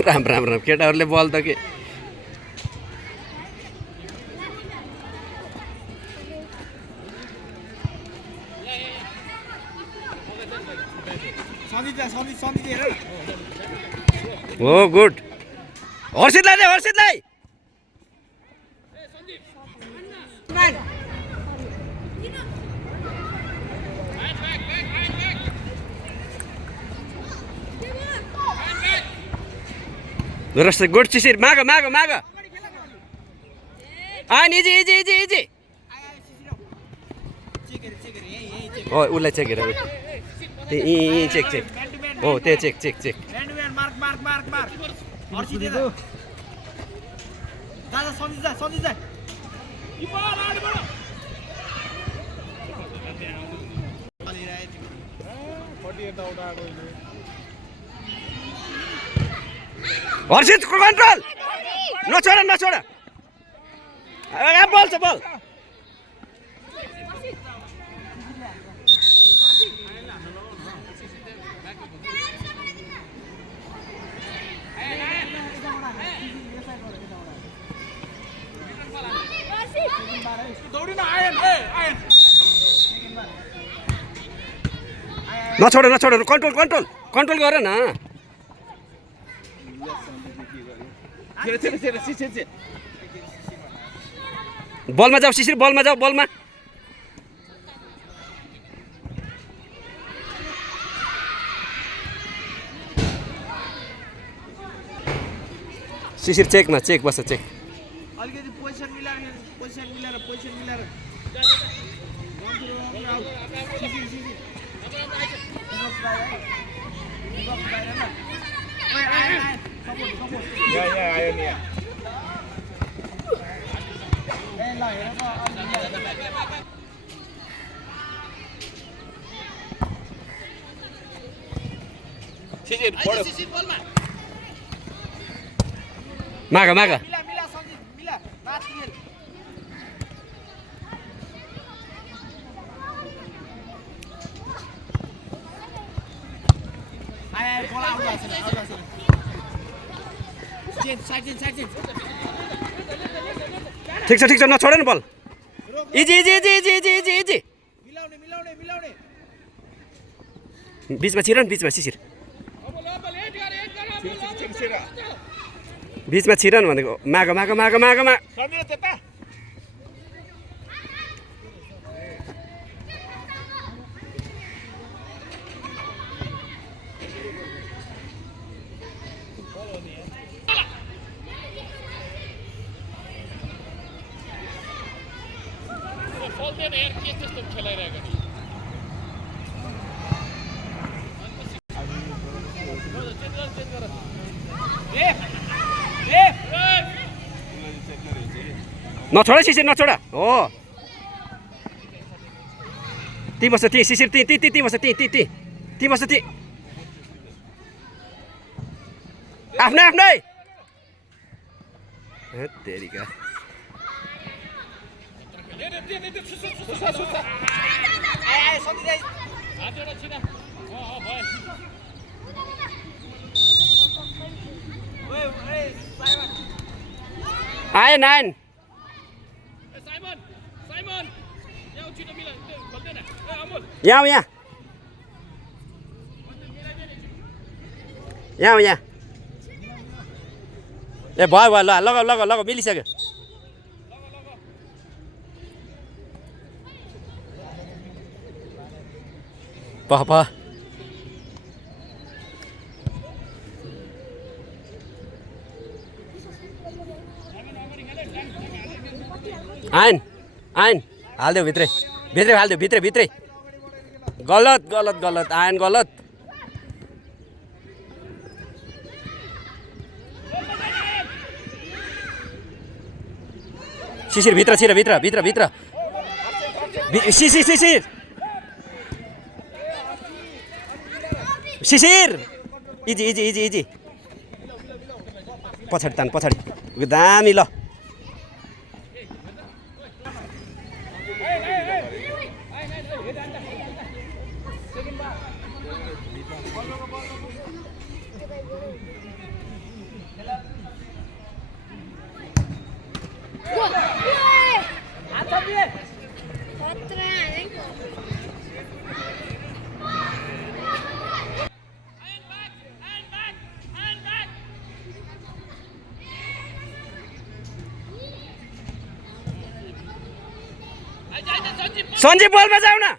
राम राम राम केटाहरूले बल त के हो गुड हर्षितलाई दे हर्षितलाई रस्त गुड शिशिर माग माग माग आइन इजी इजी इजी इजी हो उसलाई चेक हेर त्यही चेक चेक हो त्यही चेक चेक चेक हर्षित कन्ट्रोल नछोड नछोड बल छ बल नछोड नछोड कन्ट्रोल कन्ट्रोल कन्ट्रोल गर न बलमा जाऊ शिशिर बलमा जाऊ बलमा शिशिर चेकमा चेक बस्छ चेक अलिकति पोजिसन मिलाएर आयो नि माग माग ठिक छ नछोड न बल easy easy easy easy easy easy easy बिचमा छिर न बिचमा शिशिर बिचमा छिर न भनेको माग माग माग माग माग नछोड शिशिर नछोड हो ती बस्छ ती शिशिर ती ती ती बस्छ ती ती ती ती बस्छ ती आफ्नै आफ्नै तेरिका आए नाइन यहाँ यहाँ यहाँ यहाँ ए भयो भयो ल लगाऊ लगाऊ लगाऊ मिलिसक्यो पह पह आइन आइन हालिदेऊ भित्रै भित्रै हालिदेऊ भित्रै भित्रै गलत गलत गलत आइन गलत शिशिर भित्र छिर भित्र भित्र भित्र शिशिर शिशिर शिशिर इजी इजी इजी इजी पछाडि तान पछाडि दामी ल सञ्जीव बल बजाऊ न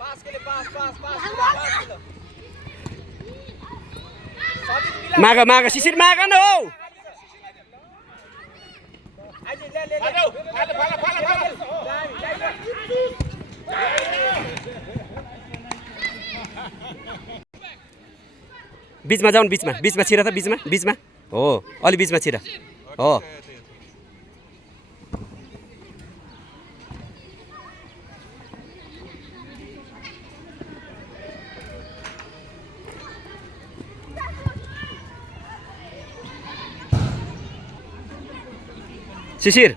पास के लिए पास माग माग शिशिर माग न हौ बिचमा जाउँ बिचमा छिर त बिचमा हो अलि बिचमा छिर हो शिशिर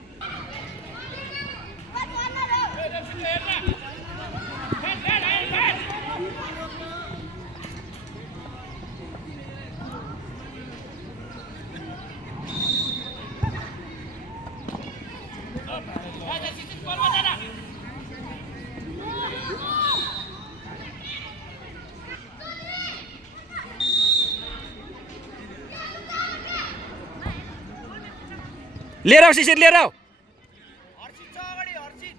लिएर आऊ शिशिर लिएर आऊ हर्षित छ अगाडि हर्षित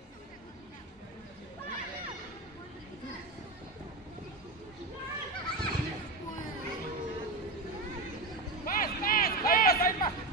पास